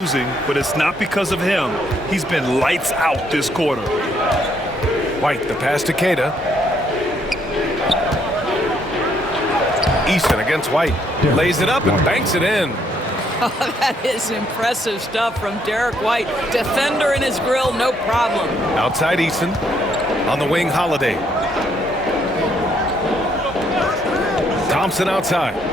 losing, but it's not because of him. He's been lights out this quarter. White, the pass to Queta. Eason against White. Lays it up and banks it in. Oh, that is impressive stuff from Derek White. Defender in his grill, no problem. Outside Eason. On the wing, Holiday. Thompson outside.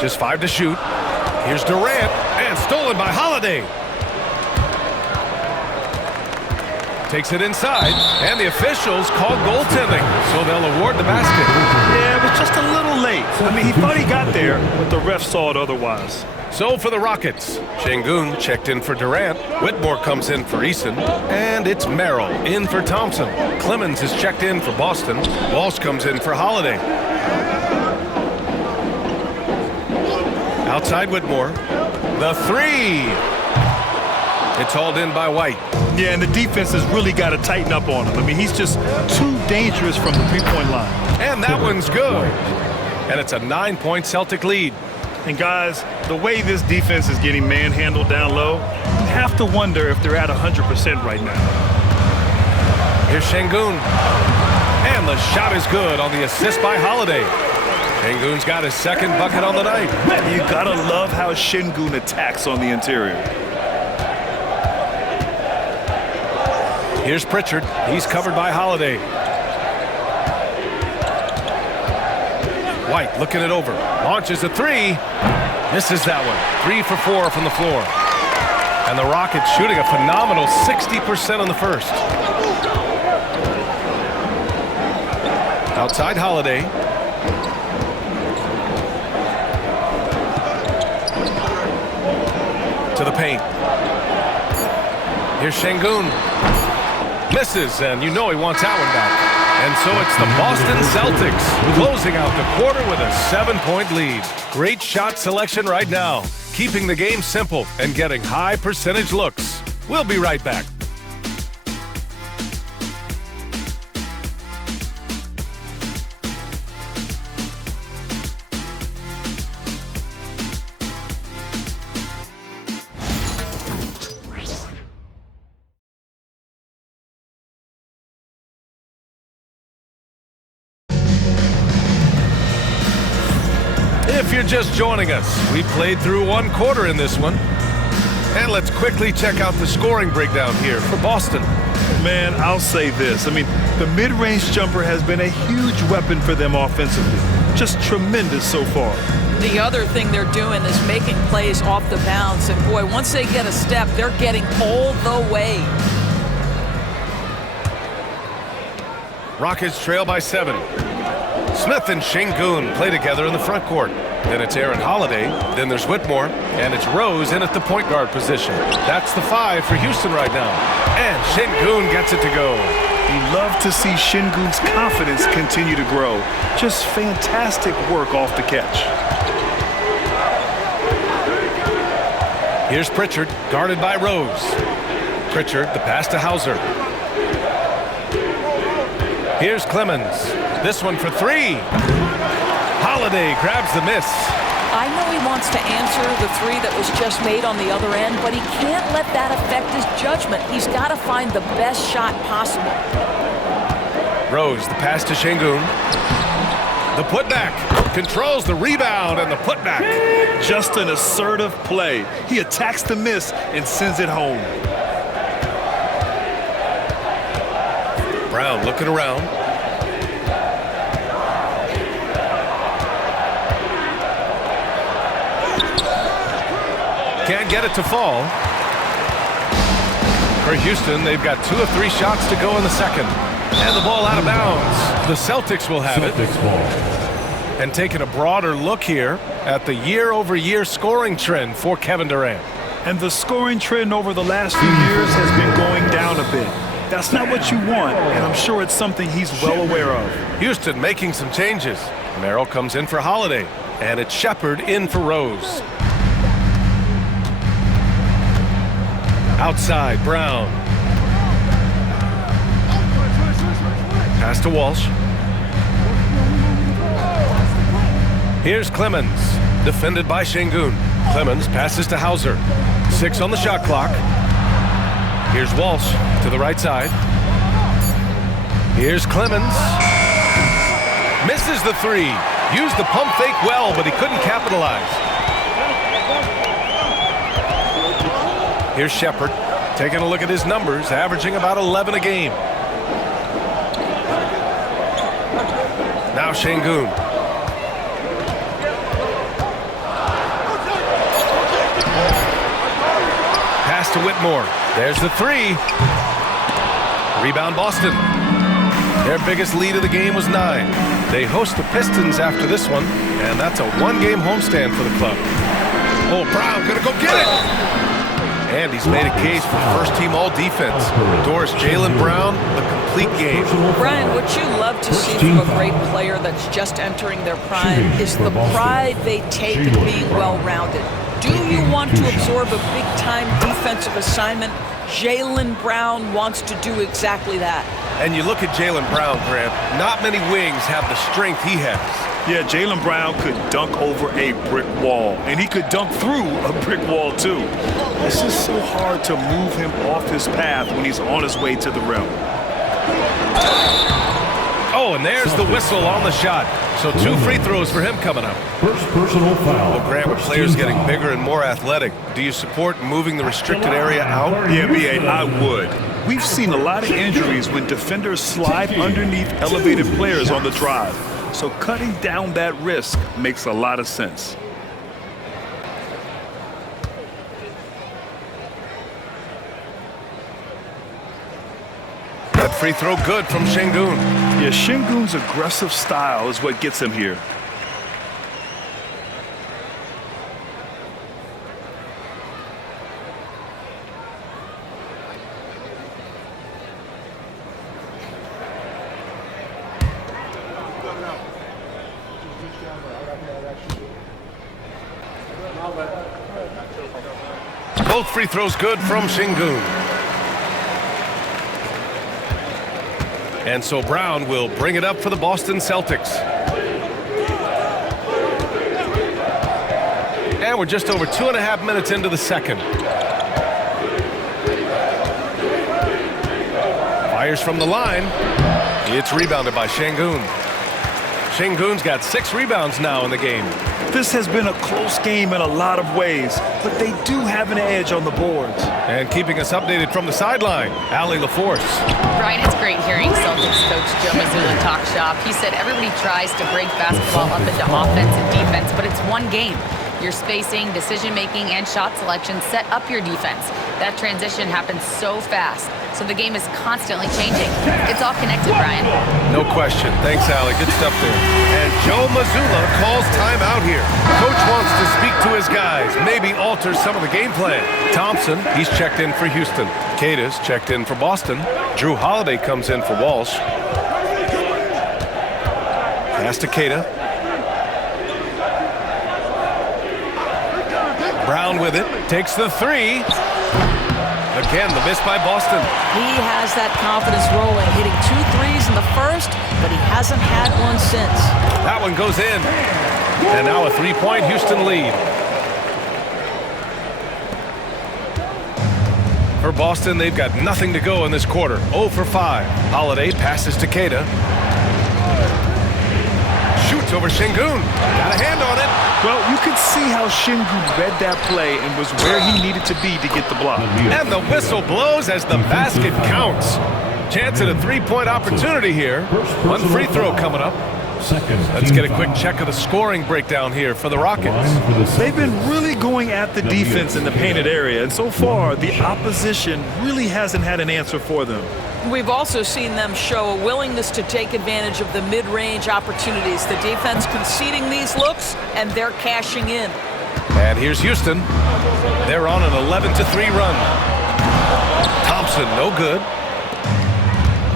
Just 5 to shoot. Here's Durant, and stolen by Holiday. Takes it inside, and the officials call goaltending, so they'll award the basket. Yeah, it was just a little late. I mean, he thought he got there, but the ref saw it otherwise. So for the Rockets, Şengün checked in for Durant. Whitmore comes in for Eason. And it's Merrill in for Thompson. Clemens is checked in for Boston. Walsh comes in for Holiday. Outside Whitmore. The three. It's hauled in by White. Yeah, and the defense has really got to tighten up on him. I mean, he's just too dangerous from the three-point line. And that one's good. And it's a 9-point Celtic lead. And guys, the way this defense is getting manhandled down low, you have to wonder if they're at 100% right now. Here's Şengün. And the shot is good on the assist by Holiday. Şengün's got his second bucket on the night. You gotta love how Şengün attacks on the interior. Here's Pritchard. He's covered by Holiday. White looking it over. Launches a three. Misses that one. 3 for 4 from the floor. And the Rockets shooting a phenomenal 60% on the first. Outside Holiday. To the paint. Here's Şengün. Misses, and you know he wants that one back. And so it's the Boston Celtics closing out the quarter with a 7-point lead. Great shot selection right now, keeping the game simple and getting high percentage looks. We'll be right back. If you're just joining us, we played through one quarter in this one. And let's quickly check out the scoring breakdown here for Boston. Man, I'll say this. I mean, the mid-range jumper has been a huge weapon for them offensively. Just tremendous so far. The other thing they're doing is making plays off the bounce. And boy, once they get a step, they're getting all the way. Rockets trail by 7. Smith and Şengün play together in the front court. Then it's Aaron Holiday. Then there's Whitmore. And it's Rose in at the point guard position. That's the 5 for Houston right now. And Şengün gets it to go. You love to see Şengün's confidence continue to grow. Just fantastic work off the catch. Here's Pritchard, guarded by Rose. Pritchard, the pass to Hauser. Here's Clemens. This one for 3. Holiday grabs the miss. I know he wants to answer the 3 that was just made on the other end, but he can't let that affect his judgment. He's got to find the best shot possible. Rose, the pass to Şengün. The putback. Controls the rebound and the putback. Just an assertive play. He attacks the miss and sends it home. Brown looking around. Can't get it to fall. For Houston, they've got 2 of 3 shots to go in the second. And the ball out of bounds. The Celtics will have it. And taking a broader look here at the year-over-year scoring trend for Kevin Durant. And the scoring trend over the last few years has been going down a bit. That's not what you want, and I'm sure it's something he's well aware of. Houston making some changes. Merrill comes in for Holiday. And it's Shepard in for Rose. Outside, Brown. Pass to Walsh. Here's Clemens, defended by Şengün. Clemens passes to Hauser. 6 on the shot clock. Here's Walsh to the right side. Here's Clemens. Misses the 3. Used the pump fake well, but he couldn't capitalize. Here's Shepard, taking a look at his numbers, averaging about 11 a game. Now Şengün. Pass to Whitmore. There's the 3. Rebound Boston. Their biggest lead of the game was 9. They host the Pistons after this one, and that's a one-game homestand for the club. Oh, Brown gonna go get it! And he's made a case for first-team all-defense. Doris Jaylen Brown, the complete game. Brian, what you love to see from a great player that's just entering their prime is the pride they take in being well-rounded. Do you want to absorb a big-time defensive assignment? Jaylen Brown wants to do exactly that. And you look at Jaylen Brown, Grant, not many wings have the strength he has. Yeah, Jaylen Brown could dunk over a brick wall, and he could dunk through a brick wall, too. It's just so hard to move him off his path when he's on his way to the rim. Oh, and there's the whistle on the shot. So 2 free throws for him coming up. First personal foul. Well, Grant, with players getting bigger and more athletic, do you support moving the restricted area out? Yeah, B.A., I would. We've seen a lot of injuries when defenders slide underneath elevated players on the drive. So cutting down that risk makes a lot of sense. That free throw good from Şengün. Yeah, Şengün's aggressive style is what gets him here. Both free throws good from Şengün. And so Brown will bring it up for the Boston Celtics. And we're just over 2.5 minutes into the second. Fires from the line. It's rebounded by Şengün. Şengün's got 6 rebounds now in the game. This has been a close game in a lot of ways, but they do have an edge on the boards. And keeping us updated from the sideline, Allie LaForce. Brian, it's great hearing Celtics coach Joe Mazzulla talk shop. He said everybody tries to break basketball up into offense and defense, but it's one game. Your spacing, decision-making, and shot selection set up your defense. That transition happens so fast, so the game is constantly changing. It's all connected, Brian. No question. Thanks, Allie. Good stuff there. And Joe Mazzulla calls timeout here. Coach wants to speak to his guys, maybe alter some of the game plan. Thompson, he's checked in for Houston. Cada's checked in for Boston. Drew Holiday comes in for Walsh. Pass to Cada. Brown with it, takes the 3. Again, the miss by Boston. He has that confidence rolling, hitting 2 threes in the first, but he hasn't had one since. That one goes in. And now a 3-point Houston lead. For Boston, they've got nothing to go in this quarter. 0 for 5. Holiday passes to Cada. Shoots over Şengün. Got a hand on it. Well, you could see how Şengün read that play and was where he needed to be to get the block. And the whistle blows as the basket counts. Chance at a 3-point opportunity here. One free throw coming up. Let's get a quick check of the scoring breakdown here for the Rockets. They've been really going at the defense in the painted area, and so far, the opposition really hasn't had an answer for them. We've also seen them show a willingness to take advantage of the mid-range opportunities. The defense conceding these looks, and they're cashing in. And here's Houston. They're on an 11-3 run. Thompson, no good.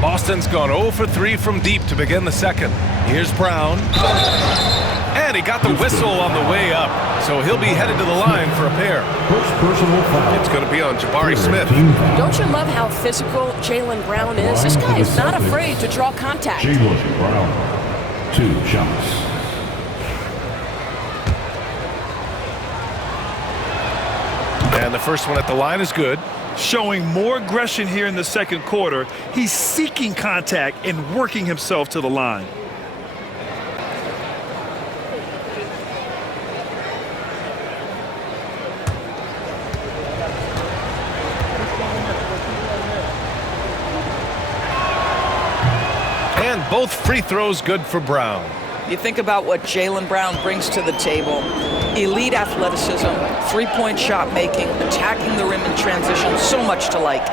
Boston's gone 0 for 3 from deep to begin the second. Here's Brown. And he got the whistle on the way up, so he'll be headed to the line for a pair. First personal foul. It's going to be on Jabari Smith. Don't you love how physical Jaylen Brown is? This guy is not afraid to draw contact. Jaylen Brown, 2 shots. And the first one at the line is good. Showing more aggression here in the second quarter. He's seeking contact and working himself to the line. And both free throws good for Brown. You think about what Jaylen Brown brings to the table. Elite athleticism, three-point shot making, attacking the rim in transition, so much to like.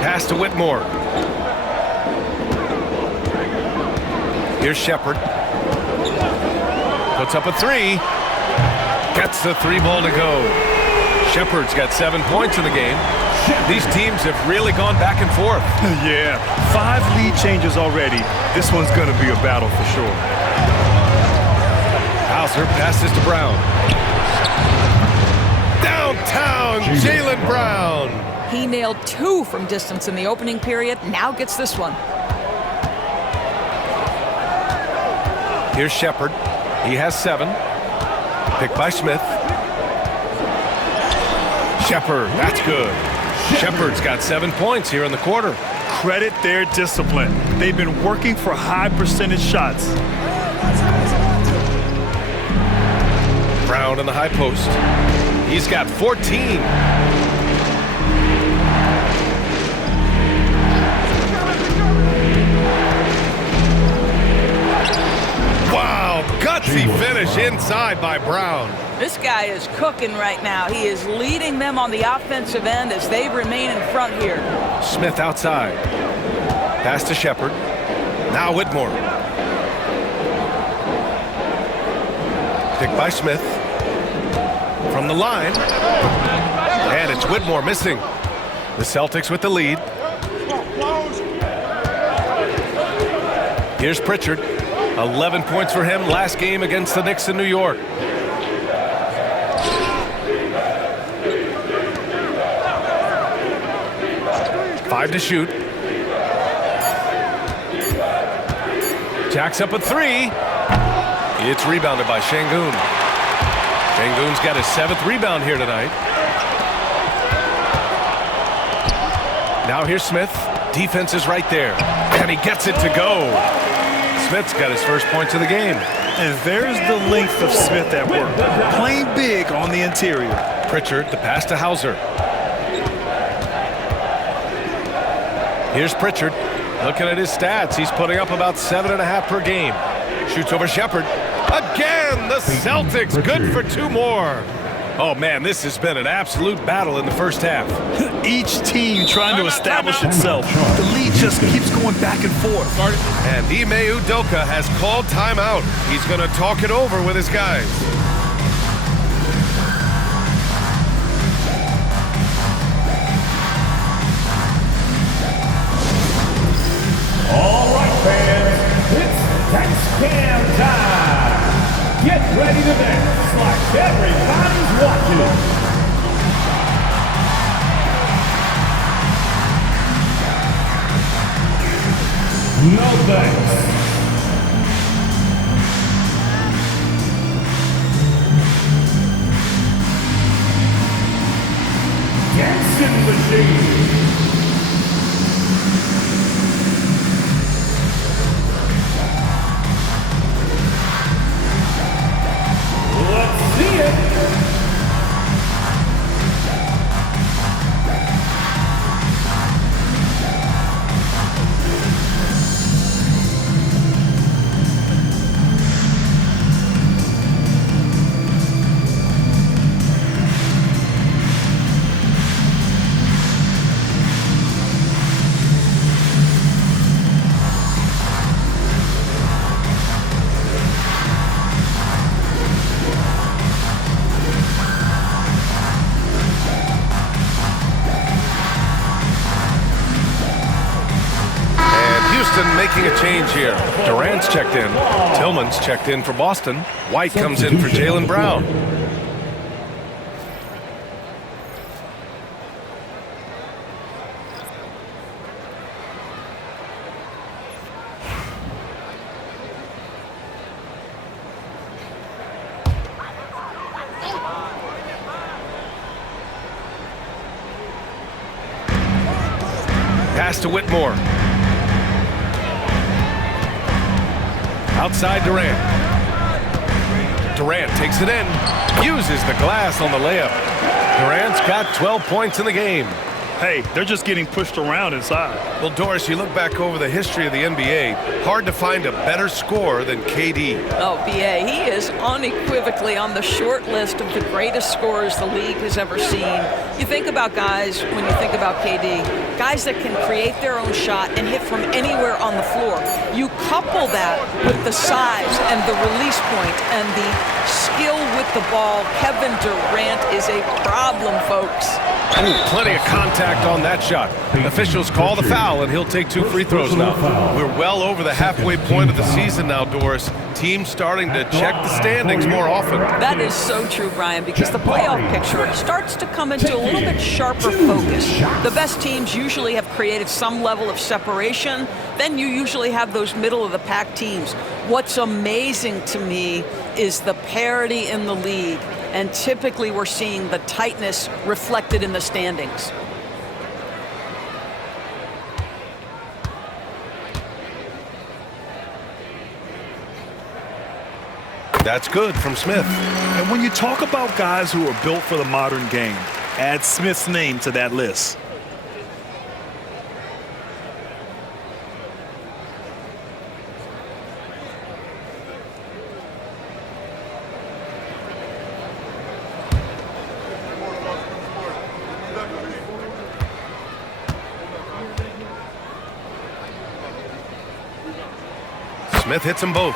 Pass to Whitmore. Here's Shepherd. Puts up a three. Gets the three ball to go. Shepherd's got 7 points in the game. These teams have really gone back and forth. Yeah, 5 lead changes already. This one's going to be a battle for sure. Hauser passes to Brown. Downtown, Jaylen Brown. He nailed 2 from distance in the opening period, now gets this one. Here's Shepherd. He has 7. Picked by Smith. Shepherd, that's good. Shepherd's got 7 points here in the quarter. Credit their discipline. They've been working for high percentage shots. Brown in the high post. He's got 14. Wow, gutsy finish inside by Brown. This guy is cooking right now. He is leading them on the offensive end as they remain in front here. Smith outside. Pass to Shepherd. Now Whitmore. Picked by Smith. From the line. And it's Whitmore missing. The Celtics with the lead. Here's Pritchard. 11 points for him last game against the Knicks in New York. Five to shoot. Jacks up a 3. It's rebounded by Şengün. Şengün's got his 7th rebound here tonight. Now here's Smith. Defense is right there. And he gets it to go. Smith's got his first points of the game. And there's the length of Smith at work. Playing big on the interior. Pritchard, the pass to Hauser. Here's Pritchard. Looking at his stats, he's putting up about 7.5 per game. Shoots over Shepherd. Again, the Celtics good for 2 more. Oh, man, this has been an absolute battle in the first half. Each team trying to establish itself. The lead just keeps going back and forth. And Ime Udoka has called timeout. He's going to talk it over with his guys. All right, fans, it's Taxcam time. Get ready to dance like everybody's watching. No thanks. Dancing machine. Let's see it. Making a change here. Durant's checked in. Tillman's checked in for Boston. White comes in for Jaylen Brown. Pass to Whitmore. Outside Durant. Durant takes it in. Uses the glass on the layup. Durant's got 12 points in the game. Hey, they're just getting pushed around inside. Well, Doris, you look back over the history of the NBA, hard to find a better scorer than KD. Oh, B.A., he is unequivocally on the short list of the greatest scorers the league has ever seen. You think about guys, when you think about KD, guys that can create their own shot and hit from anywhere on the floor. You couple that with the size and the release point and the skill with the ball. Kevin Durant is a problem, folks. Ooh, plenty of contact on that shot. Officials call the foul, and he'll take 2 free throws now. We're well over the halfway point of the season now, Doris. Teams starting to check the standings more often. That is so true, Brian, because the playoff picture starts to come into a little bit sharper focus. The best teams usually have created some level of separation. Then you usually have those middle-of-the-pack teams. What's amazing to me is the parity in the league. And typically we're seeing the tightness reflected in the standings. That's good from Smith. And when you talk about guys who are built for the modern game, add Smith's name to that list. Smith hits them both.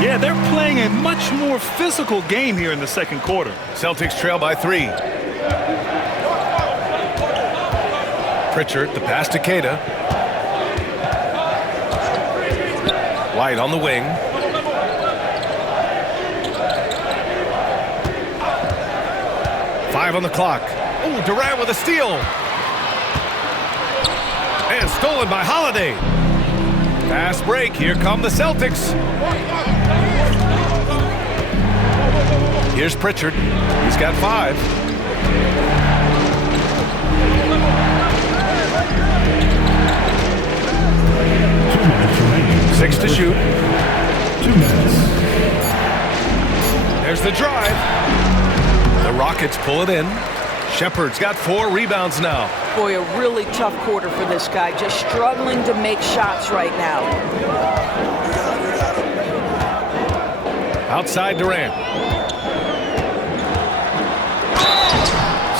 Yeah, they're playing a much more physical game here in the second quarter. Celtics trail by 3. Pritchard, the pass to Queta. White on the wing. Five on the clock. Oh, Durant with a steal. And stolen by Holiday. Fast break. Here come the Celtics. Here's Pritchard. He's got 5. Six to shoot. 2 minutes. There's the drive. The Rockets pull it in. Shepard's got 4 rebounds now. Boy, a really tough quarter for this guy. Just struggling to make shots right now. Outside Durant.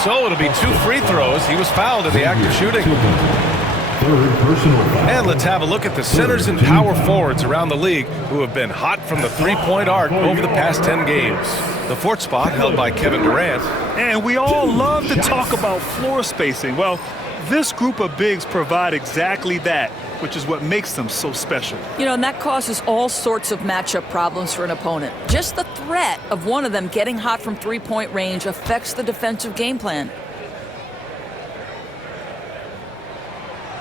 So it'll be 2 free throws. He was fouled in the act of shooting. Third personal foul. And let's have a look at the centers and power forwards around the league who have been hot from the three-point arc over the past 10 games. The 4th spot held by Kevin Durant. And we all love to talk about floor spacing. Well, this group of bigs provide exactly that, which is what makes them so special. You know, and that causes all sorts of matchup problems for an opponent. Just the threat of one of them getting hot from three-point range affects the defensive game plan.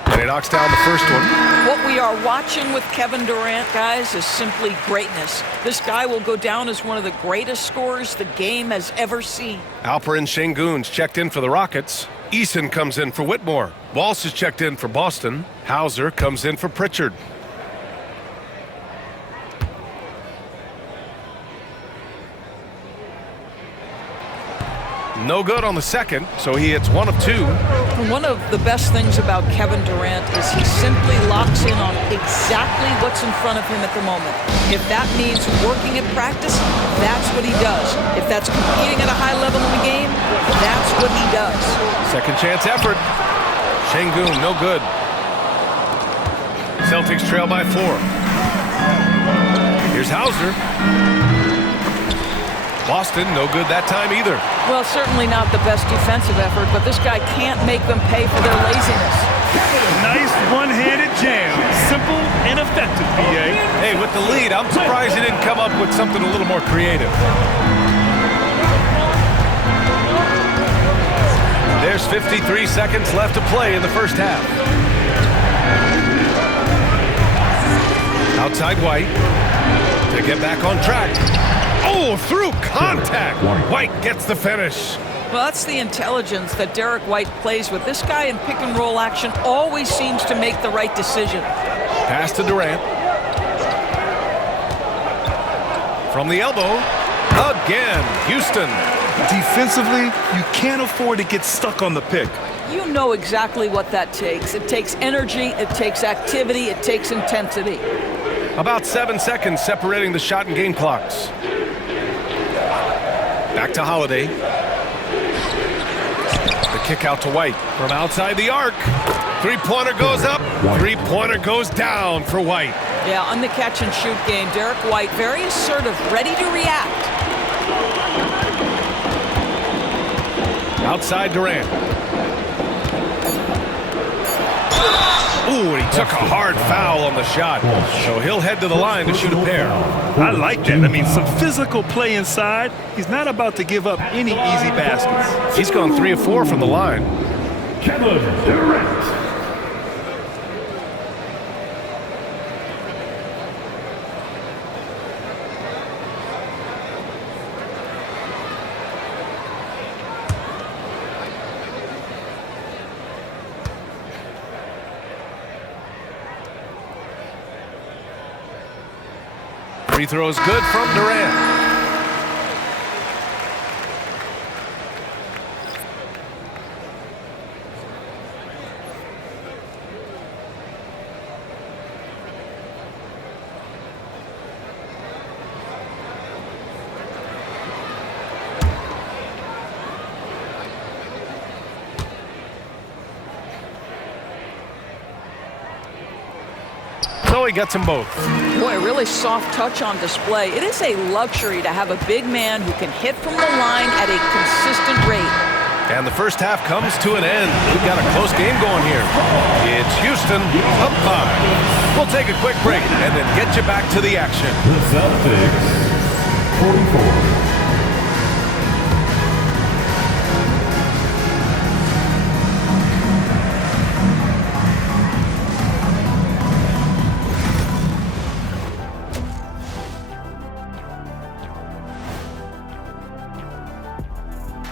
And he knocks down the first one. What we are watching with Kevin Durant, guys, is simply greatness. This guy will go down as one of the greatest scorers the game has ever seen. Alperen Sengun's checked in for the Rockets. Eason comes in for Whitmore. Walsh is checked in for Boston. Hauser comes in for Pritchard. No good on the second, so he hits 1 of 2. One of the best things about Kevin Durant is he simply locks in on exactly what's in front of him at the moment. If that means working at practice, that's what he does. If that's competing at a high level in the game, that's what he does. Second chance effort. Sengun, no good. Celtics trail by 4. Here's Hauser. Boston, no good that time either. Well, certainly not the best defensive effort, but this guy can't make them pay for their laziness. Nice one-handed jam. Simple and effective, B.A. Hey, with the lead, I'm surprised he didn't come up with something a little more creative. There's 53 seconds left to play in the first half. Outside White to get back on track. Oh, through contact. White gets the finish. Well, that's the intelligence that Derek White plays with. This guy in pick and roll action always seems to make the right decision. Pass to Durant. From the elbow. Again, Houston. Defensively, you can't afford to get stuck on the pick. You know exactly what that takes. It takes energy, it takes activity, it takes intensity. About 7 seconds separating the shot and game clocks. Back to Holiday. The kick out to White from outside the arc. Three-pointer goes up. Three-pointer goes down for White. Yeah, on the catch and shoot game, Derek White very assertive, ready to react. Outside Durant. Ooh, and he took a hard foul on the shot. So he'll head to the line to shoot a pair. I like that. I mean, some physical play inside. He's not about to give up any easy baskets. He's gone 3 of 4 from the line. Kevin Durant. Free throws good from Durant. So he gets them both. Boy, a really soft touch on display. It is a luxury to have a big man who can hit from the line at a consistent rate. And the first half comes to an end. We've got a close game going here. It's Houston up 5. We'll take a quick break and then get you back to the action. The Celtics, 44.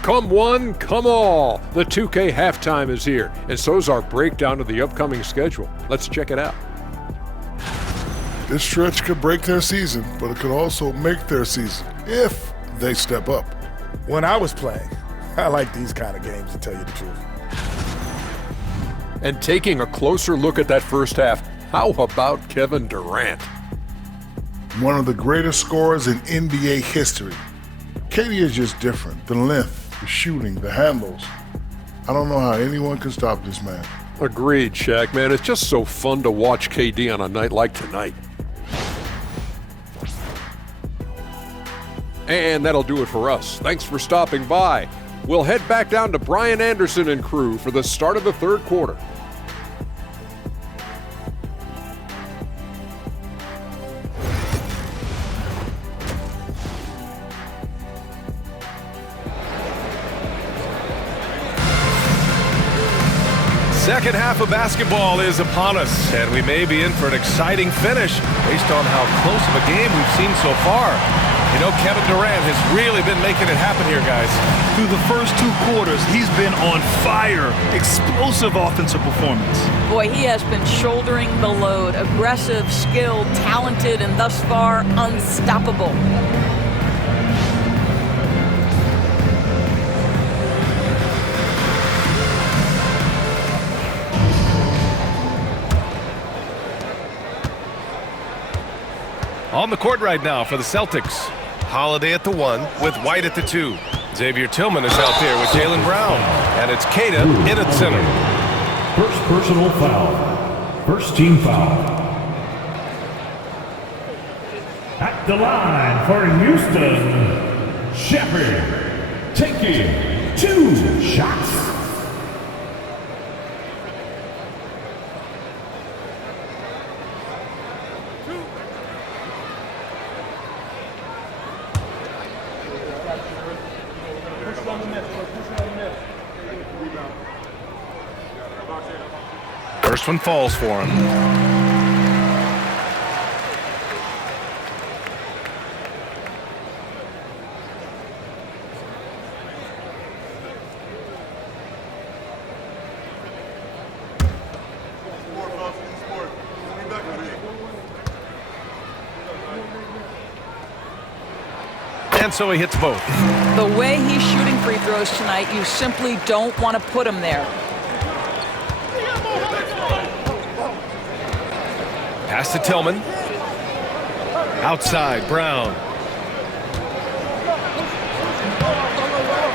Come one, come all. The 2K halftime is here, and so's our breakdown of the upcoming schedule. Let's check it out. This stretch could break their season, but it could also make their season if they step up. When I was playing, I like these kind of games, to tell you the truth. And taking a closer look at that first half, how about Kevin Durant? One of the greatest scorers in NBA history. KD is just different. The length, the shooting, the handles. I don't know how anyone can stop this man. Agreed, Shaq, man. It's just so fun to watch KD on a night like tonight. And that'll do it for us. Thanks for stopping by. We'll head back down to Brian Anderson and crew for the start of the third quarter. Second half of basketball is upon us, and we may be in for an exciting finish based on how close of a game we've seen so far. You know, Kevin Durant has really been making it happen here, guys. Through the first 2 quarters, he's been on fire. Explosive offensive performance. Boy, he has been shouldering the load. Aggressive, skilled, talented, and thus far, unstoppable. On the court right now for the Celtics. Holiday at the 1 with White at the 2. Xavier Tillman is out there with Jaylen Brown. And it's Queta in at center. First personal foul. First team foul. At the line for Houston, Shepard taking 2 shots. First one falls for him. And so he hits both. The way he's shooting free throws tonight, you simply don't want to put him there. Pass to Tillman. Outside, Brown.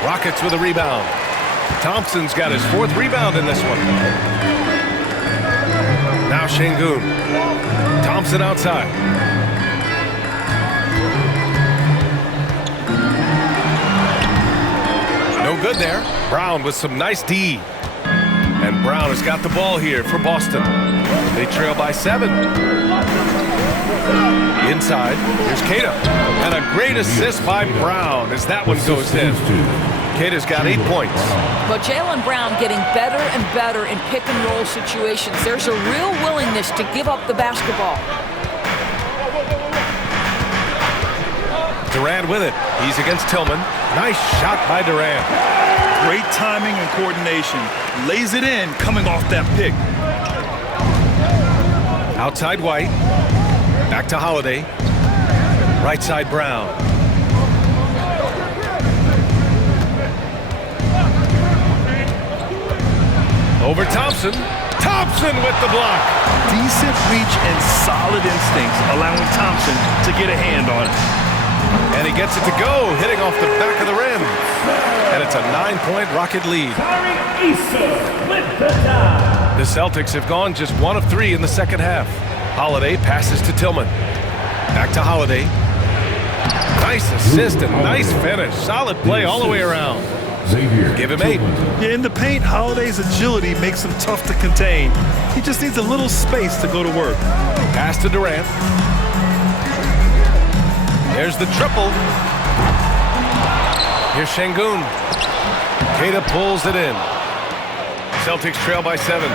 Rockets with a rebound. Thompson's got his 4th rebound in this one. Now Şengün. Thompson outside. No good there. Brown with some nice D. And Brown has got the ball here for Boston. They trail by 7. Inside, here's Queta. And a great assist by Brown as that one goes in. Queta's got 8 points. But Jaylen Brown getting better and better in pick-and-roll situations. There's a real willingness to give up the basketball. Durant with it. He's against Tillman. Nice shot by Durant. Great timing and coordination. Lays it in coming off that pick. Outside White. Back to Holiday. Right side Brown. Over Thompson. Thompson with the block. Decent reach and solid instincts, allowing Thompson to get a hand on it. And he gets it to go, hitting off the back of the rim. And it's a 9-point Rocket lead. The Celtics have gone just 1 of 3 in the second half. Holiday passes to Tillman. Back to Holiday. Nice assist and nice finish. Solid play all the way around. Give him 8. Yeah, in the paint, Holiday's agility makes him tough to contain. He just needs a little space to go to work. Pass to Durant. There's the triple. Here's Şengün. Queta pulls it in. Celtics trail by 7.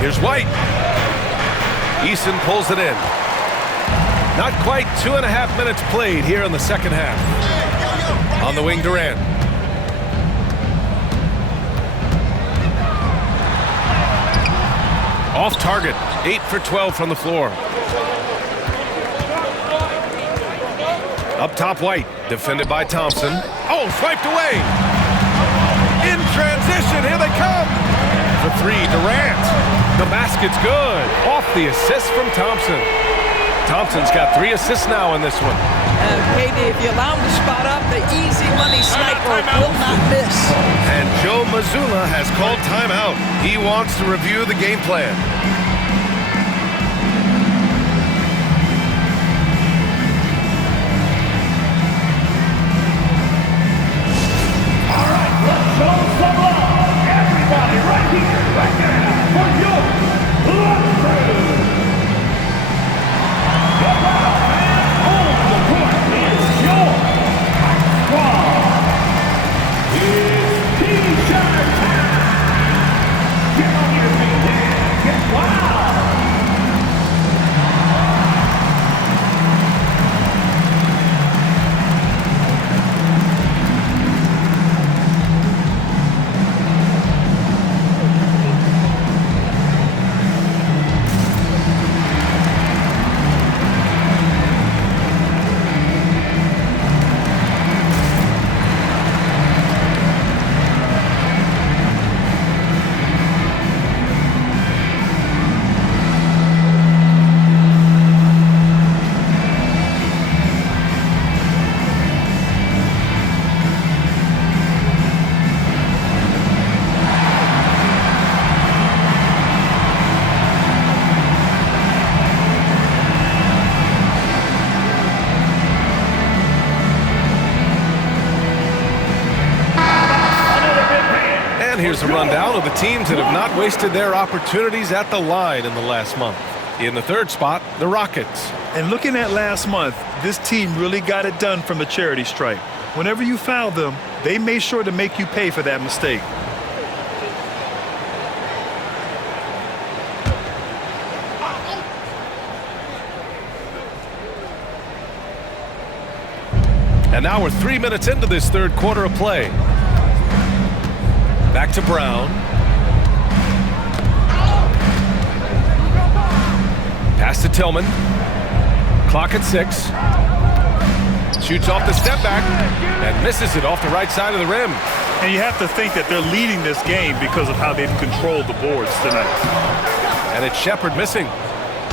Here's White. Eason pulls it in. Not quite 2.5 minutes played here in the second half. On the wing, Durant. Off target. 8 for 12 from the floor. Up top, White. Defended by Thompson. Oh, swiped away. In transition. Here they come. For 3, Durant. The basket's good. Off the assist from Thompson. Thompson's got 3 assists now in this one. KD, if you allow him to spot up, the easy money sniper will not miss. And Joe Mazzulla has called timeout. He wants to review the game plan. All right, let's show some love. Everybody right here, right now, for your Love Crew. Here's a rundown of the teams that have not wasted their opportunities at the line in the last month. In the 3rd spot, the Rockets. And looking at last month, this team really got it done from the charity stripe. Whenever you fouled them, they made sure to make you pay for that mistake. And now we're 3 minutes into this 3rd quarter of play. Back to Brown. Pass to Tillman. Clock at 6. Shoots off the step back and misses it off the right side of the rim. And you have to think that they're leading this game because of how they've controlled the boards tonight. And it's Shepherd missing.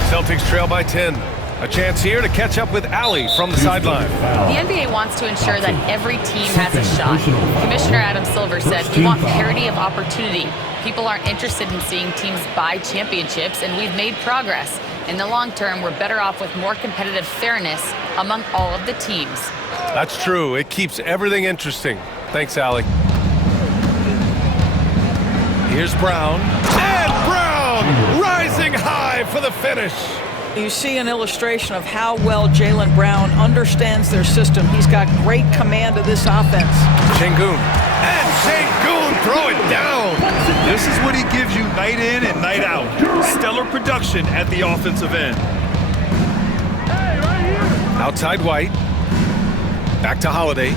Celtics trail by 10. A chance here to catch up with Allie from the sideline. The NBA wants to ensure that every team has a shot. Commissioner Adam Silver said, "We want parity of opportunity. People aren't interested in seeing teams buy championships, and we've made progress. In the long term, we're better off with more competitive fairness among all of the teams." That's true. It keeps everything interesting. Thanks, Allie. Here's Brown. And Brown rising high for the finish. You see an illustration of how well Jaylen Brown understands their system. He's got great command of this offense. Sengun. And Sengun throw it down. This is what he gives you night in and night out. Stellar production at the offensive end. Outside White. Back to Holiday.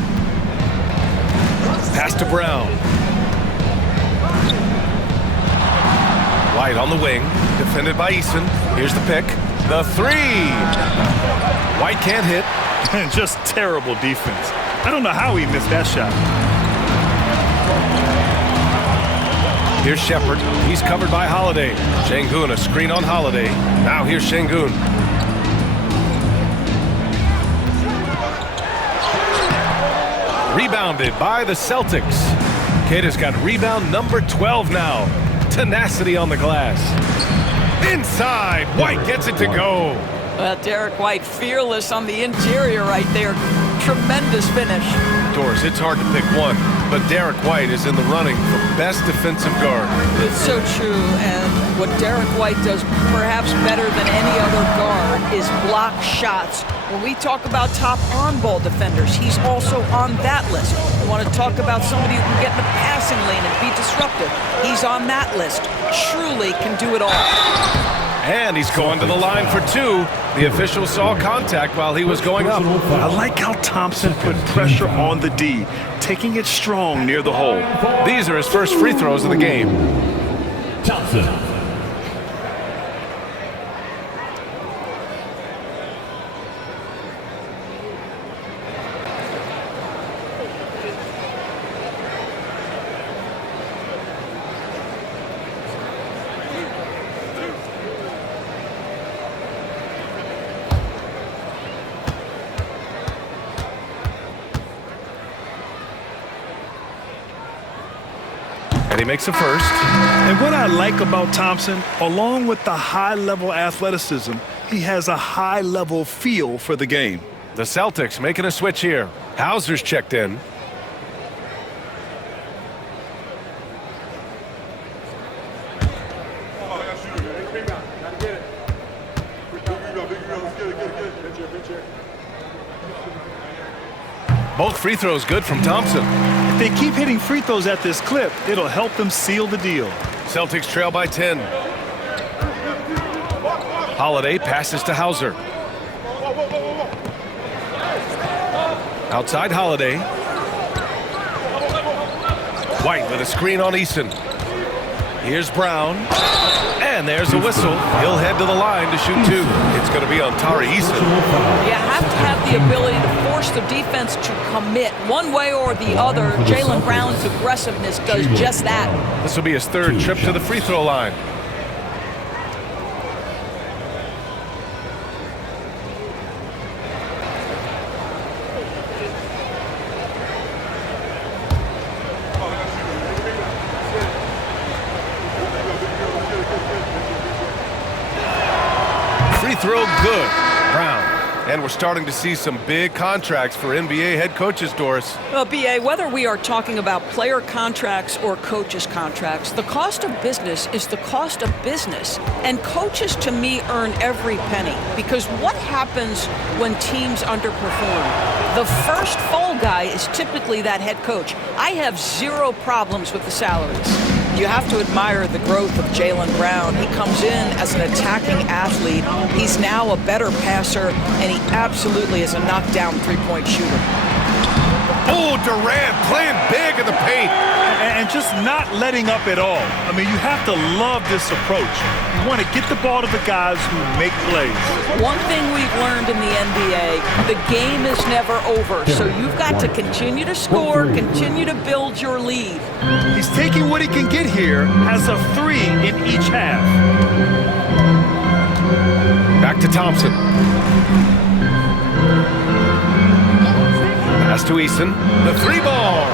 Pass to Brown. White on the wing. Defended by Eason. Here's the pick. The three. White can't hit. And just terrible defense. I don't know how he missed that shot. Here's Shepherd. He's covered by Holiday. Sengun, a screen on Holiday. Now here's Sengun. Rebounded by the Celtics. Kid has got rebound number 12 now. Tenacity on the glass. Inside, White gets it to go. Derek White, fearless on the interior right there. Tremendous finish. Doris, it's hard to pick one, but Derek White is in the running for best defensive guard. It's so true, and what Derek White does perhaps better than any other guard is block shots. When we talk about top on-ball defenders, he's also on that list. We want to talk about somebody who can get in the passing lane and be disruptive. He's on that list. Truly can do it all. And he's going to the line for two. The official saw contact while he was going up. I like how Thompson put pressure on the D, taking it strong near the hole. These are his first free throws of the game. Thompson. And he makes a first. And what I like about Thompson, along with the high-level athleticism, he has a high-level feel for the game. The Celtics making a switch here. Hauser's checked in. Both free throws good from Thompson. If they keep hitting free throws at this clip, it'll help them seal the deal. Celtics trail by 10. Holiday passes to Hauser. Outside Holiday. White with a screen on Eason. Here's Brown. And there's a whistle. He'll head to the line to shoot two. It's going to be on Tari Eason. You have to have the ability to force the defense to commit one way or the other. Jaylen Brown's aggressiveness does just that. This will be his third trip to the free throw line. Throw good. Brown. And we're starting to see some big contracts for NBA head coaches, Doris. Well, B.A., whether we are talking about player contracts or coaches' contracts, the cost of business is the cost of business. And coaches, to me, earn every penny. Because what happens when teams underperform? The first fall guy is typically that head coach. I have zero problems with the salaries. You have to admire the growth of Jaylen Brown. He comes in as an attacking athlete. He's now a better passer, and he absolutely is a knockdown three-point shooter. Oh, Durant playing big in the paint. And just not letting up at all. I mean, you have to love this approach. You want to get the ball to the guys who make plays. One thing we've learned in the NBA, the game is never over. So you've got to continue to score, continue to build your lead. He's taking what he can get here, has a 3 in each half. Back to Thompson. Pass to Eason. The 3-ball.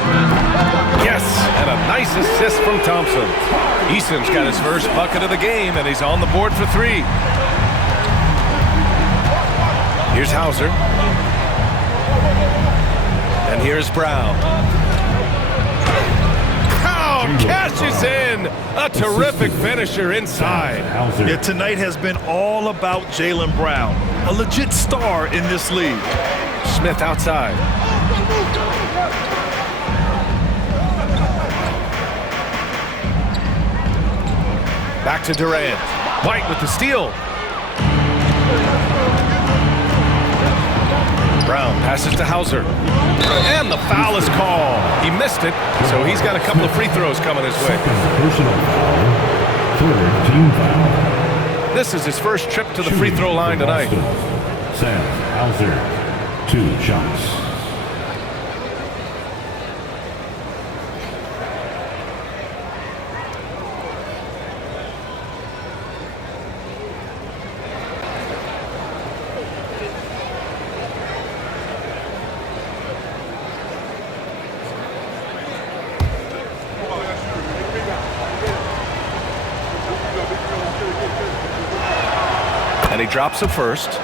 Yes, and a nice assist from Thompson. Eason's got his first bucket of the game, and he's on the board for 3. Here's Hauser. And here's Brown. Brown cashes in. A terrific finisher inside. Yeah, tonight has been all about Jaylen Brown. A legit star in this league. Smith outside. Back to Durant. White with the steal. Brown passes to Hauser. And the foul is called. He missed it, so he's got a couple of free throws coming his way. Personal foul. Third team foul. This is his first trip to the free throw line tonight. Sam Hauser, 2 shots. And he drops a first.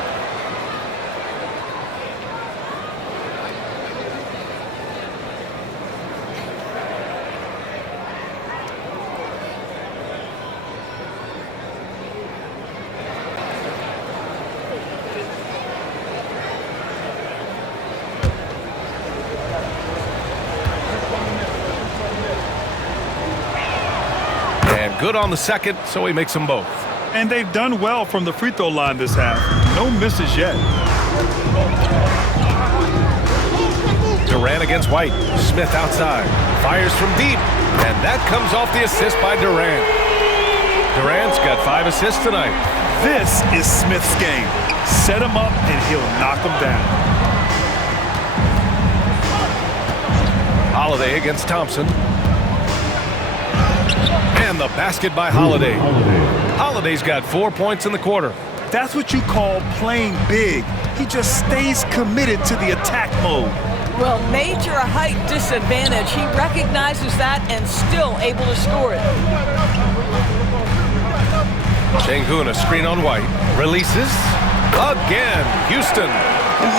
And good on the second, so he makes them both. And they've done well from the free throw line this half. No misses yet. Durant against White. Smith outside. Fires from deep. And that comes off the assist by Durant. Durant's got 5 assists tonight. This is Smith's game. Set him up and he'll knock him down. Holiday against Thompson. And the basket by Holiday. Holiday's got 4 points in the quarter. That's what you call playing big. He just stays committed to the attack mode. Well, major height disadvantage. He recognizes that and still able to score it. Sengun, a screen on White. Releases. Again, Houston.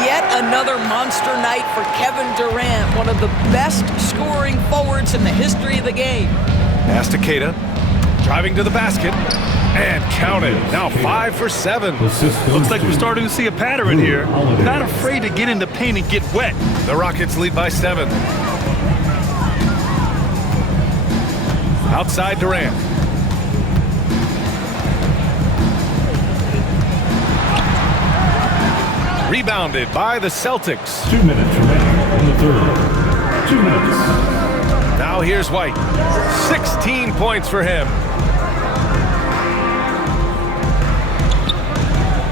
Yet another monster night for Kevin Durant, one of the best scoring forwards in the history of the game. Pass to Keita. Driving to the basket. And counted. Now 5 for 7. Looks like we're starting to see a pattern here. Not afraid to get in the paint and get wet. The Rockets lead by 7. Outside Durant. Rebounded by the Celtics. 2 minutes remaining in the third. 2 minutes. Now here's White. 16 points for him.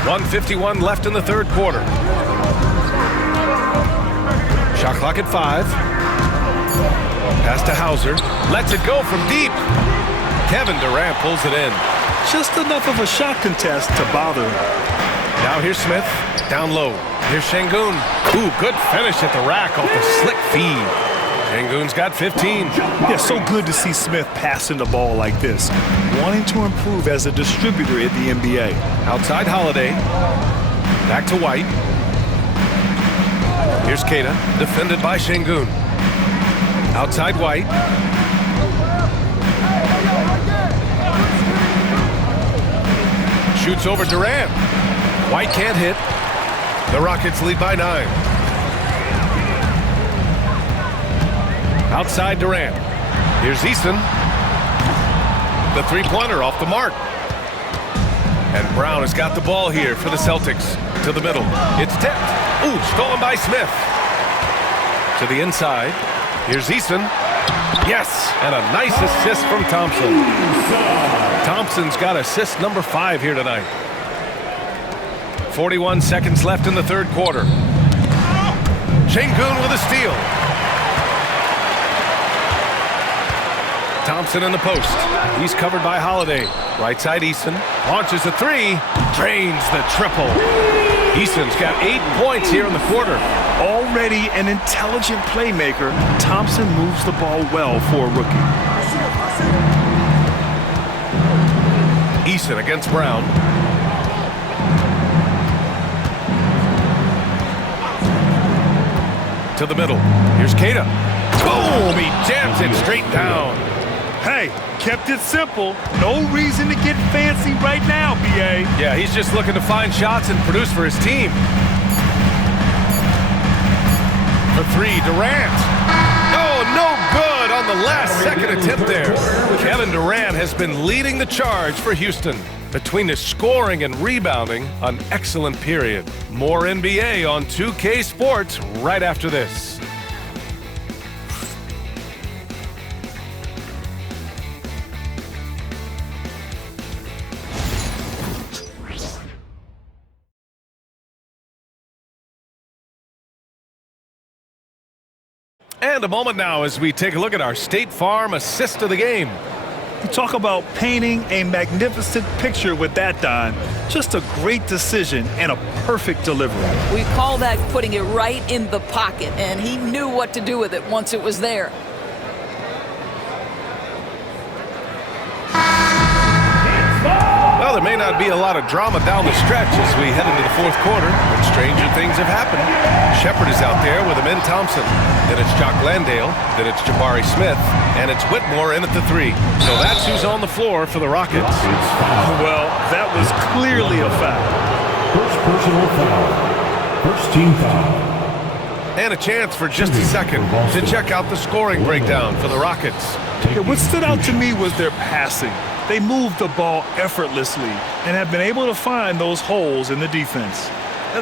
1:51 left in the third quarter. Shot clock at 5. Pass to Hauser. Lets it go from deep. Kevin Durant pulls it in. Just enough of a shot contest to bother him. Now here's Smith. Down low. Here's Sengun. Ooh, good finish at the rack off the slick feed. Sengun's got 15. Yeah, so good to see Smith passing the ball like this. Wanting to improve as a distributor at the NBA. Outside Holiday. Back to White. Here's Keita. Defended by Sengun. Outside White. Shoots over Durant. White can't hit. The Rockets lead by 9. Outside Durant. Here's Eason. The three-pointer off the mark. And Brown has got the ball here for the Celtics. To the middle. It's tipped. Ooh, stolen by Smith. To the inside. Here's Eason. Yes, and a nice assist from Thompson. Thompson's got assist number 5 here tonight. 41 seconds left in the third quarter. Sengun with a steal. Thompson in the post. He's covered by Holiday. Right side Eason. Launches a 3. Drains the triple. Eason's got 8 points here in the quarter. Already an intelligent playmaker, Thompson moves the ball well for a rookie. Eason against Brown. To the middle. Here's Queta. Boom! He jams it straight down. Hey, kept it simple. No reason to get fancy right now, B.A. Yeah, he's just looking to find shots and produce for his team. For 3, Durant. Oh, no good on the last second attempt there. Kevin Durant has been leading the charge for Houston. Between his scoring and rebounding, an excellent period. More NBA on 2K Sports right after this. And a moment now as we take a look at our State Farm assist of the game. You talk about painting a magnificent picture with that, Don. Just a great decision and a perfect delivery. We call that putting it right in the pocket, and he knew what to do with it once it was there. Well, there may not be a lot of drama down the stretch as we head into the fourth quarter, but stranger things have happened. Shepard is out there with Amen Thompson. Then it's Jock Landale. Then it's Jabari Smith. And it's Whitmore in at the 3. So that's who's on the floor for the Rockets. Well, that was clearly a foul. First personal foul. First team foul. And a chance for just a second to check out the scoring breakdown for the Rockets. Yeah, what stood out to me was their passing. They moved the ball effortlessly and have been able to find those holes in the defense.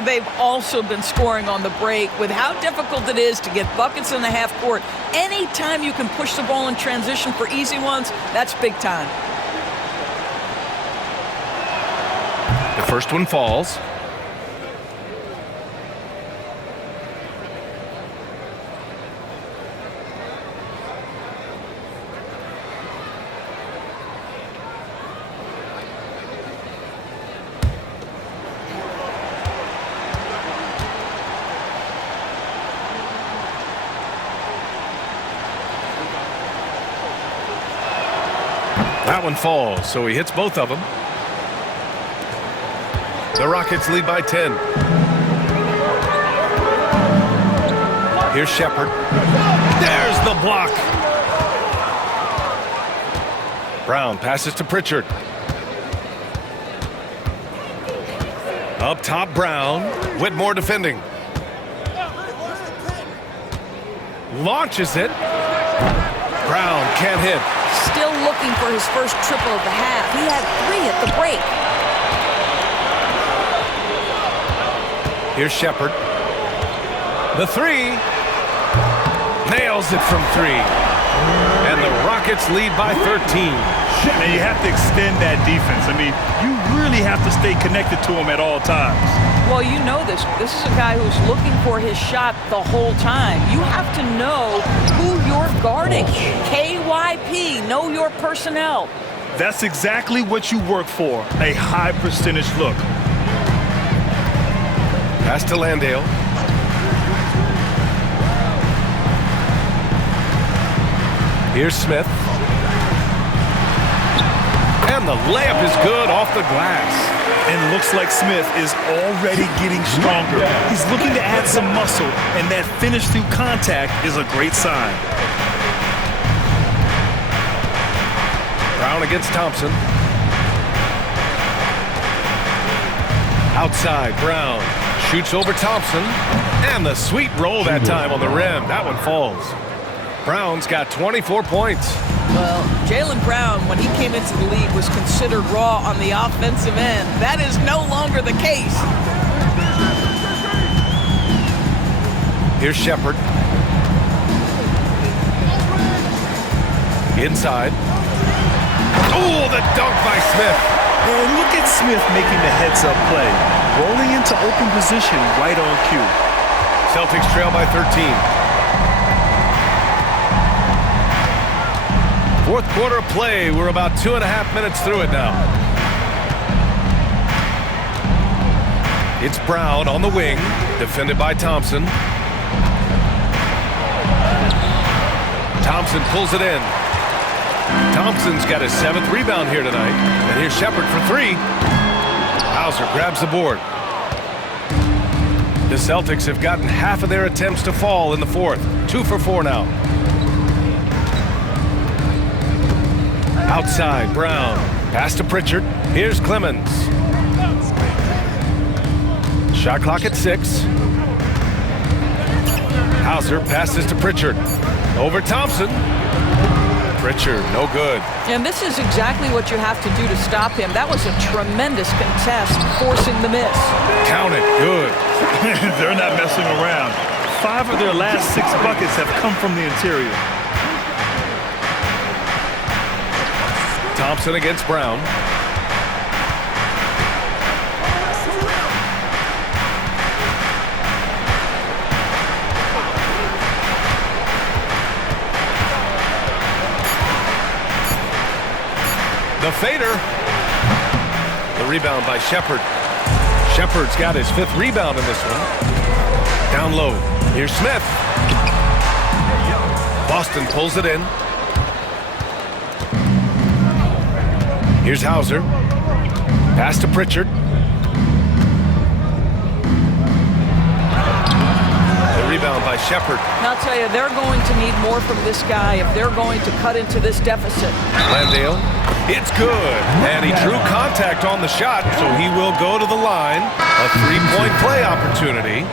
They've also been scoring on the break. With how difficult it is to get buckets in the half court, anytime you can push the ball in transition for easy ones, that's big time. The first one falls. That one falls, so he hits both of them. The Rockets lead by 10. Here's Shepard. There's the block. Brown passes to Pritchard. Up top, Brown. Whitmore defending. Launches it. Brown can't hit. Still looking for his first triple of the half. He had 3 at the break. Here's Shepard. The 3. Nails it from 3. And the Rockets lead by 13. Now you have to extend that defense. I mean, you really have to stay connected to him at all times. Well, you know this. This is a guy who's looking for his shot the whole time. You have to know who you're guarding. KYP, know your personnel. That's exactly what you work for, a high percentage look. Pass to Landale. Here's Smith. And the layup is good off the glass. And looks like Smith is already getting stronger. He's looking to add some muscle, and that finish through contact is a great sign. Brown against Thompson. Outside, Brown shoots over Thompson. And the sweet roll that time on the rim. That one falls. Brown's got 24 points. Well, Jaylen Brown, when he came into the league, was considered raw on the offensive end. That is no longer the case. Here's Shepard. Inside. Oh, the dunk by Smith. And look at Smith making the heads-up play. Rolling into open position right on cue. Celtics trail by 13. Fourth quarter of play. We're about 2.5 minutes through it now. It's Brown on the wing, defended by Thompson. Thompson pulls it in. Thompson's got his 7th rebound here tonight. And here's Shepherd for 3. Hauser grabs the board. The Celtics have gotten half of their attempts to fall in the fourth. 2 for 4 now. Outside, Brown. Pass to Pritchard. Here's Clemens. Shot clock at 6. Hauser passes to Pritchard. Over Thompson. Pritchard, no good. And this is exactly what you have to do to stop him. That was a tremendous contest, forcing the miss. Count it, good. They're not messing around. 5 of their last 6 buckets have come from the interior. Thompson against Brown. The fader. The rebound by Shepherd. Shepherd's got his 5th rebound in this one. Down low. Here's Smith. Boston pulls it in. Here's Hauser. Pass to Pritchard. The rebound by Shepherd. And I'll tell you, they're going to need more from this guy if they're going to cut into this deficit. Landale. It's good. And he drew contact on the shot, so he will go to the line. A 3-point play opportunity.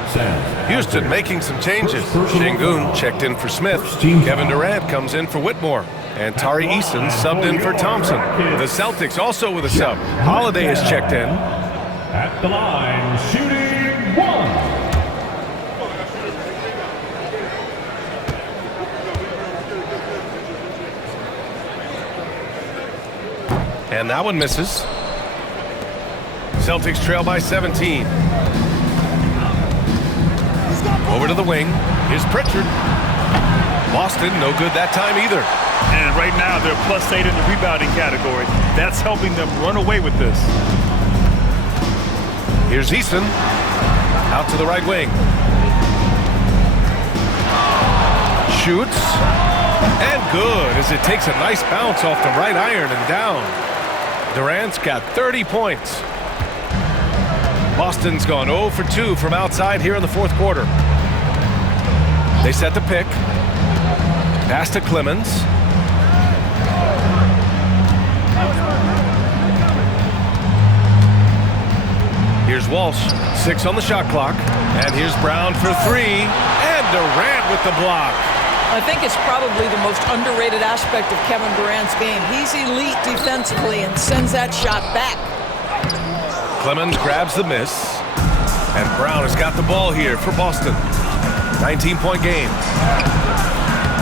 Houston making some changes. Şengün checked in for Smith. Kevin Durant comes in for Whitmore. And Tari Eason subbed in for Thompson. The Celtics also with a sub. Holiday is checked in. At the line, shooting 1. And that one misses. Celtics trail by 17. Over to the wing. Here's Pritchard. Boston, no good that time either. And right now, they're +8 in the rebounding category. That's helping them run away with this. Here's Eason. Out to the right wing. Shoots. And good, as it takes a nice bounce off the right iron and down. Durant's got 30 points. Boston's gone 0 for 2 from outside here in the fourth quarter. They set the pick. Pass to Clemens. Here's Walsh. 6 on the shot clock. And here's Brown for 3. And Durant with the block. I think it's probably the most underrated aspect of Kevin Durant's game. He's elite defensively and sends that shot back. Clemens grabs the miss. And Brown has got the ball here for Boston. 19-point game.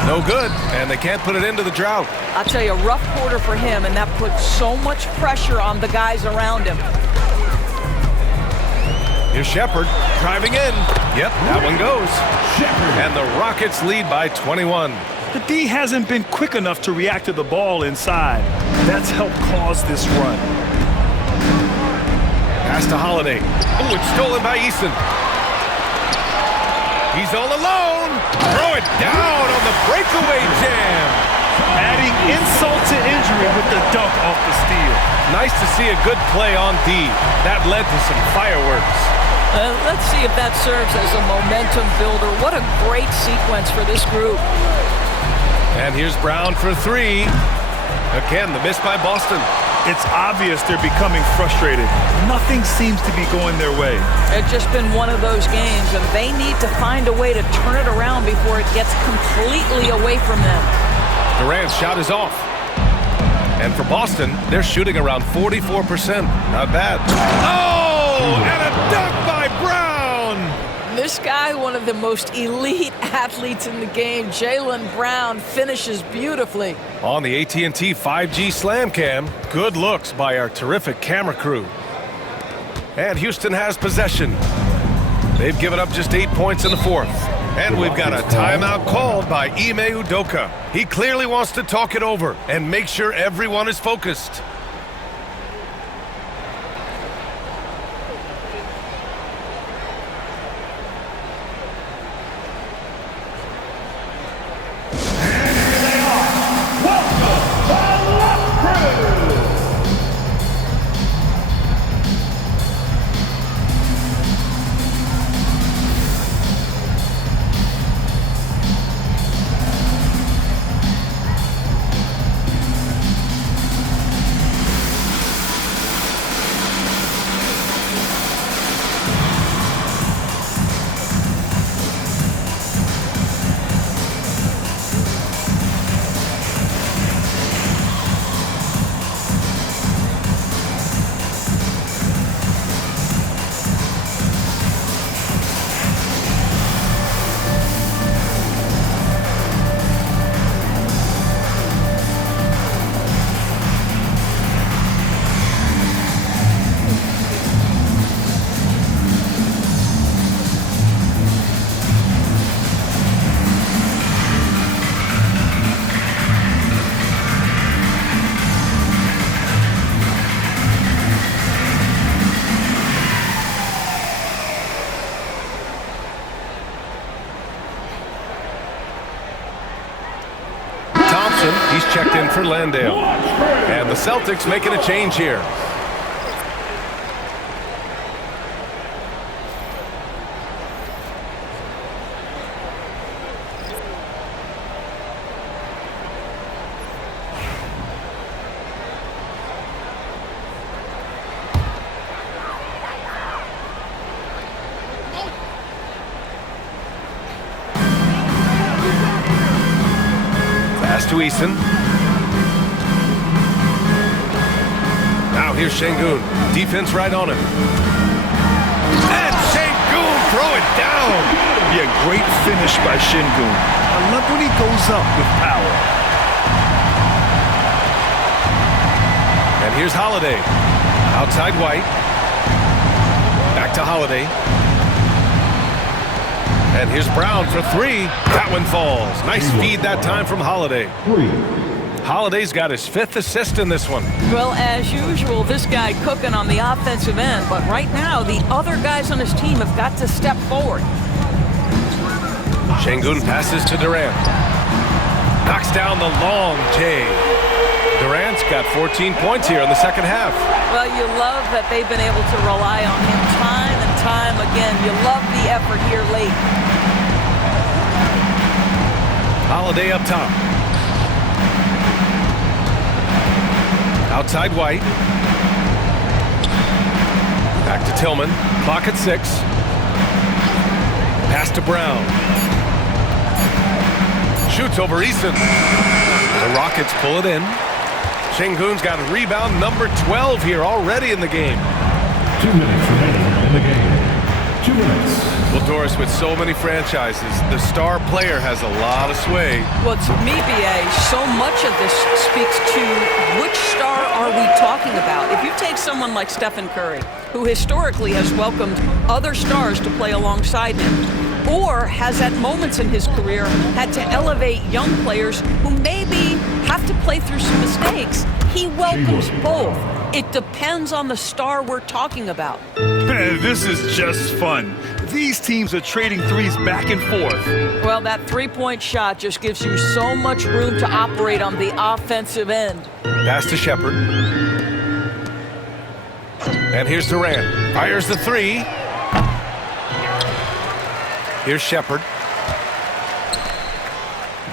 No good, and they can't put it into the drought. I'll tell you, a rough quarter for him, and that puts so much pressure on the guys around him. Here's Shepherd driving in. Yep, that one goes. And the Rockets lead by 21. The D hasn't been quick enough to react to the ball inside. That's helped cause this run. Pass to Holiday. Oh, it's stolen by Eason. He's all alone. Throw it down on the breakaway jam. Adding insult to injury with the dunk off the steal. Nice to see a good play on D. That led to some fireworks. Let's see if that serves as a momentum builder. What a great sequence for this group. And here's Brown for 3. Again, the miss by Boston. It's obvious they're becoming frustrated. Nothing seems to be going their way. It's just been one of those games, and they need to find a way to turn it around before it gets completely away from them. Durant's shot is off. And for Boston, they're shooting around 44%. Not bad. Oh, and a dunk by Brown. This guy, one of the most elite athletes in the game, Jaylen Brown, finishes beautifully. On the AT&T 5G Slam Cam, good looks by our terrific camera crew. And Houston has possession. They've given up just 8 points in the fourth. And we've got a timeout called by Ime Udoka. He clearly wants to talk it over and make sure everyone is focused. He's checked in for Landale. And the Celtics making a change here. To Eason. Now here's Şengün. Defense right on him. And Şengün throw it down. Yeah, great finish by Şengün. I love when he goes up with power. And here's Holiday. Outside White. Back to Holiday. And here's Brown for three. That one falls. Nice feed that time from Holiday. Holiday's got his 5th assist in this one. Well, as usual, this guy cooking on the offensive end. But right now, the other guys on his team have got to step forward. Şengün passes to Durant. Knocks down the long J. Durant's got 14 points here in the second half. Well, you love that they've been able to rely on him time and time again. You love the effort here late. Holiday up top. Outside White. Back to Tillman. Clock at 6. Pass to Brown. Shoots over Eason. The Rockets pull it in. Şengün's got a rebound number 12 here already in the game. 2 minutes remaining in the game. 2 minutes. Well, Doris, with so many franchises, the star player has a lot of sway. Well, to me, B.A., so much of this speaks to which star are we talking about. If you take someone like Stephen Curry, who historically has welcomed other stars to play alongside him, or has at moments in his career had to elevate young players who maybe have to play through some mistakes, he welcomes both. It depends on the star we're talking about. Man, this is just fun. These teams are trading threes back and forth. Well, that three-point shot just gives you so much room to operate on the offensive end. Pass to Shepherd. And here's Durant. Fires the three. Here's Shepherd.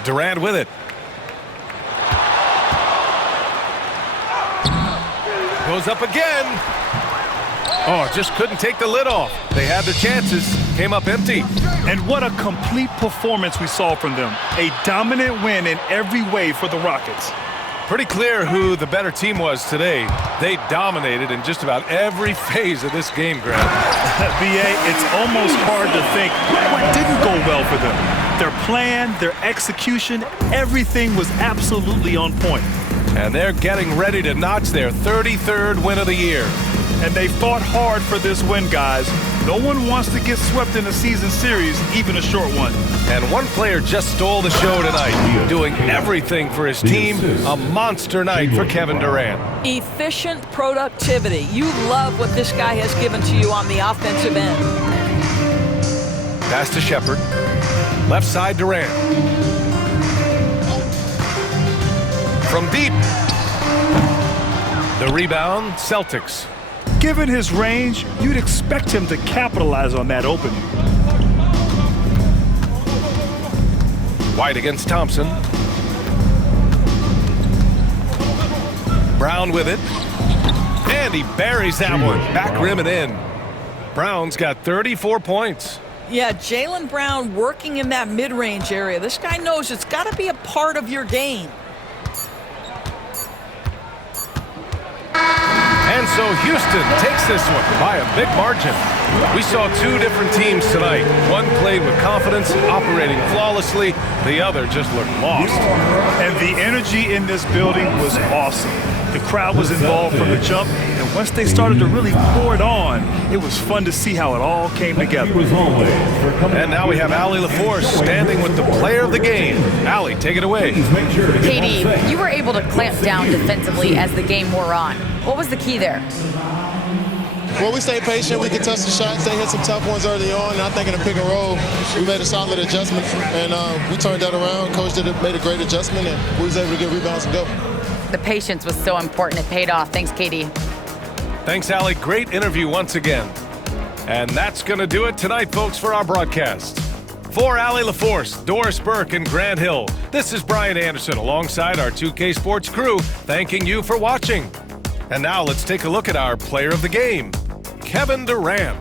Durant with it. Goes up again. Oh, just couldn't take the lid off. They had their chances, came up empty. And what a complete performance we saw from them. A dominant win in every way for the Rockets. Pretty clear who the better team was today. They dominated in just about every phase of this game, Grant. B.A., it's almost hard to think what didn't go well for them. Their plan, their execution, everything was absolutely on point. And they're getting ready to notch their 33rd win of the year. And they fought hard for this win, guys. No one wants to get swept in a season series, even a short one. And one player just stole the show tonight, doing everything for his team. A monster night for Kevin Durant. Efficient productivity. You love what this guy has given to you on the offensive end. Pass to Shepard. Left side Durant. From deep. The rebound, Celtics. Given his range, you'd expect him to capitalize on that opening. White against Thompson. Brown with it. And he buries that one. Back rim and in. Brown's got 34 points. Yeah, Jaylen Brown working in that mid-range area. This guy knows it's got to be a part of your game. And so Houston takes this one by a big margin. We saw two different teams tonight. One played with confidence, operating flawlessly. The other just looked lost. And the energy in this building was awesome. The crowd was involved from the jump, and once they started to really pour it on, it was fun to see how it all came together. And now we have Allie LaForce standing with the player of the game. Allie, take it away. KD, you were able to clamp down defensively as the game wore on. What was the key there? Well, we stayed patient. We could touch the shots. They hit some tough ones early on. And I think in the pick and roll, we made a solid adjustment, and we turned that around. Coach made a great adjustment, and we was able to get rebounds and go. The patience was so important. It paid off. Thanks, KD. Thanks, Allie. Great interview once again. And that's going to do it tonight, folks, for our broadcast. For Allie LaForce, Doris Burke, and Grant Hill, this is Brian Anderson alongside our 2K Sports crew, thanking you for watching. And now let's take a look at our player of the game, Kevin Durant.